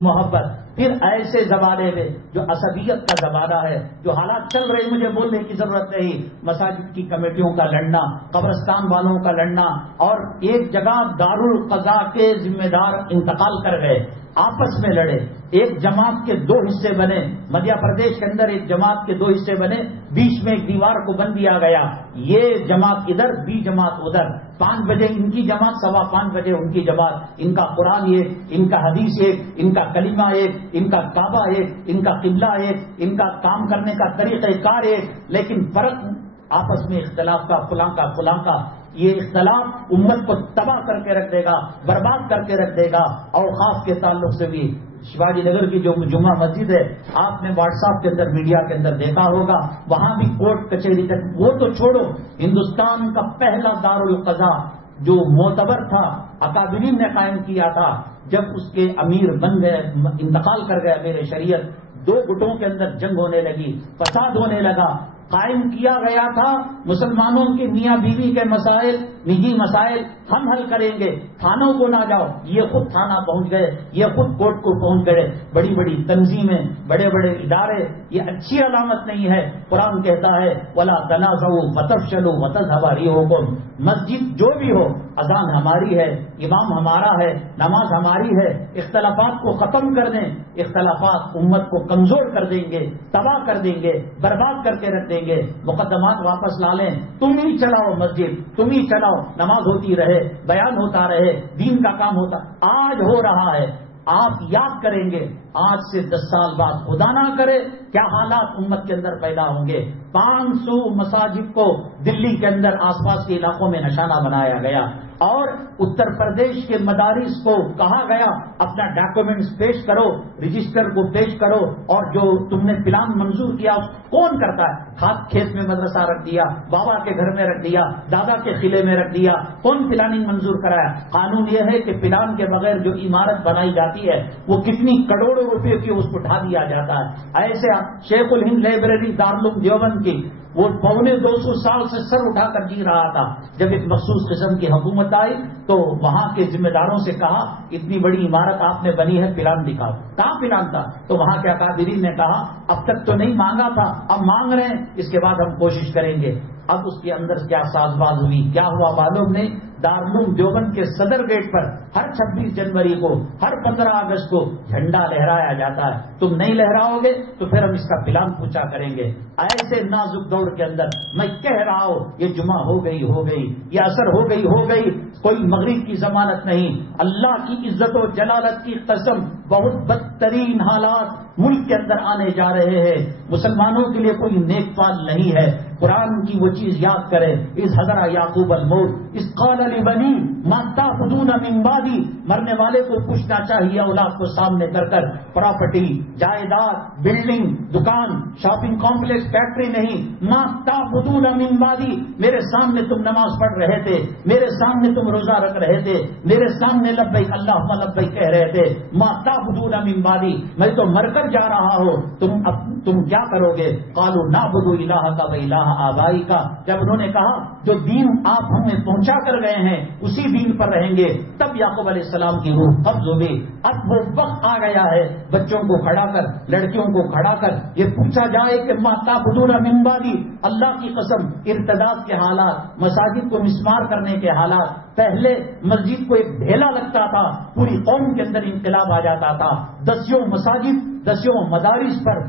محبت. پھر ایسے زمانے میں جو عصبیت کا زمانہ ہے، جو حالات چل رہے، مجھے بولنے کی ضرورت نہیں، مساجد کی کمیٹیوں کا لڑنا، قبرستان والوں کا لڑنا، اور ایک جگہ دارالقضاء کے ذمہ دار انتقال کر گئے، آپس میں لڑے، ایک جماعت کے دو حصے بنے، مدھیہ پردیش کے اندر ایک جماعت کے دو حصے بنے، بیچ میں ایک دیوار کو بند دیا گیا، یہ جماعت ادھر، بی جماعت ادھر، 5 بجے ان کی جماعت، 5:15 بجے ان کی جماعت، ان کا قرآن ایک، ان کا حدیث ایک، ان کا کلمہ ایک، ان کا کعبہ ایک، ان کا قبلہ ایک، ان کا کام کرنے کا طریقہ کار ایک، لیکن فرق آپس میں اختلاف کا، فلاں کا یہ اختلاف امت کو تباہ کر کے رکھ دے گا، برباد کر کے رکھ دے گا. اوقاف کے تعلق سے بھی شیواجی نگر کی جو جمعہ مسجد ہے، آپ نے واٹس ایپ کے اندر، میڈیا کے اندر دیکھا ہوگا، وہاں بھی کورٹ کچہری تک، وہ تو چھوڑو، ہندوستان کا پہلا دارالقضاء جو معتبر تھا، اکابرین نے قائم کیا تھا، جب اس کے امیر بن گئے، انتقال کر گئے امیر شریعت، 2 گٹوں کے اندر جنگ ہونے لگی، فساد ہونے لگا. قائم کیا گیا تھا مسلمانوں کے میاں بیوی کے مسائل، نجی مسائل ہم حل کریں گے، تھانوں کو نہ جاؤ، یہ خود تھانہ پہنچ گئے، یہ خود کورٹ کو پہنچ گئے. بڑی بڑی تنظیمیں، بڑے بڑے ادارے، یہ اچھی علامت نہیں ہے. قرآن کہتا ہے وَلَا تَنَازَعُوا فَتَفْشَلُوا وَتَذْهَبَ رِيحُكُمْ. مسجد جو بھی ہو، اذان ہماری ہے، امام ہمارا ہے، نماز ہماری ہے، اختلافات کو ختم کر دیں. اختلافات امت کو کمزور کر دیں گے، تباہ کر دیں گے، برباد کر کے رکھ دیں گے. مقدمات واپس لا لیں، تم ہی چلاؤ مسجد، تم ہی چلاؤ، نماز ہوتی رہے، بیان ہوتا رہے، دین کا کام ہوتا. آج ہو رہا ہے، آپ یاد کریں گے، آج سے 10 سال بعد خدا نہ کرے کیا حالات امت کے اندر پیدا ہوں گے. 500 مساجد کو دلی کے اندر آس پاس کے علاقوں میں نشانہ بنایا گیا، اور اتر پردیش کے مدارس کو کہا گیا اپنا ڈاکومنٹس پیش کرو، رجسٹر کو پیش کرو، اور جو تم نے پلان منظور کیا کون کرتا ہے؟ ہاتھ کھیت میں مدرسہ رکھ دیا، بابا کے گھر میں رکھ دیا، دادا کے قلعے میں رکھ دیا، کون پلاننگ منظور کرایا؟ قانون یہ ہے کہ پلان کے بغیر جو عمارت بنائی جاتی ہے وہ کتنی کروڑوں روپے کی اس کو اٹھا دیا جاتا ہے. ایسے شیخ الہند لائبریری دارالعلوم دیوبند کی، وہ 250 سال سے سر اٹھا کر جی رہا تھا. جب ایک مخصوص قسم کی حکومت آئی تو وہاں کے ذمہ داروں سے کہا اتنی بڑی عمارت آپ نے بنی ہے، پلان دکھاؤ. کہاں پلان تھا؟ تو وہاں کے اکابرین نے کہا اب تک تو نہیں مانگا تھا، اب مانگ رہے ہیں، اس کے بعد ہم کوشش کریں گے. اب اس کے اندر کیا ساز باز ہوئی، کیا ہوا معلوم نہیں. دارالعلوم دیوبند کے صدر گیٹ پر ہر 26 جنوری کو، ہر 15 اگست کو جھنڈا لہرایا جاتا ہے. تم نہیں لہراؤ گے تو پھر ہم اس کا پلان پوچھا کریں گے. ایسے نازک دور کے اندر میں کہہ رہا ہوں یہ جمعہ ہو گئی، یہ اثر ہو گئی، کوئی مغرب کی ضمانت نہیں. اللہ کی عزت و جلالت کی قسم، بہت بدترین حالات ملک کے اندر آنے جا رہے ہیں. مسلمانوں کے لیے کوئی نیک فال نہیں ہے. قرآن کی وہ چیز یاد کرے، اس حضرہ یعقوب الموت اس قال لبنی ما تعبدون من بعدی. مرنے والے کو پوچھنا چاہیے اولاد کو سامنے کر پراپرٹی، جائیداد، بلڈنگ، دکان، شاپنگ کمپلیکس، فیکٹری نہیں. ما تعبدون من بعدی، میرے سامنے تم نماز پڑھ رہے تھے، میرے سامنے تم روزہ رکھ رہے تھے، میرے سامنے لبیک اللہم لبیک کہہ رہے تھے. ما تعبدون من بعدی، میں تو مر کر جا رہا ہوں، تم کیا کرو گے؟ قالوا نعبد الہک و الہ آبائی کا. جب انہوں نے کہا جو دین آپ ہمیں پہنچا کر گئے ہیں اسی دین پر رہیں گے، تب یعقوب علیہ السلام کی روح قبض ہو گئی. اب وہ وقت آ گیا ہے بچوں کو کھڑا کر، لڑکیوں کو کھڑا کر یہ پوچھا جائے کہ ما تعبدون من بعدی. اللہ کی قسم، ارتداد کے حالات، مساجد کو مسمار کرنے کے حالات، پہلے مسجد کو ایک ڈھیلا لگتا تھا، پوری قوم کے اندر انقلاب آ جاتا تھا. 10 مساجد، 10 مدارس پر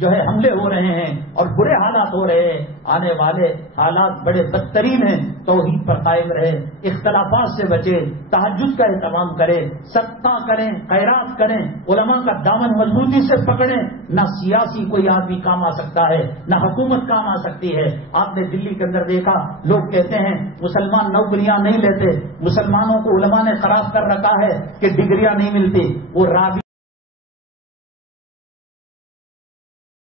جو ہے حملے ہو رہے ہیں اور برے حالات ہو رہے ہیں. آنے والے حالات بڑے بدترین ہیں. توحید پر قائم رہے، اختلافات سے بچے، تہجد کا اہتمام کریں، صدقہ کریں، خیرات کریں، علماء کا دامن مضبوطی سے پکڑیں. نہ سیاسی کوئی آدمی کام آ سکتا ہے، نہ حکومت کام آ سکتی ہے. آپ نے دلی کے اندر دیکھا لوگ کہتے ہیں مسلمان نوکریاں نہیں لیتے، مسلمانوں کو علماء نے خراب کر رکھا ہے کہ ڈگریاں نہیں ملتی. وہ رابطہ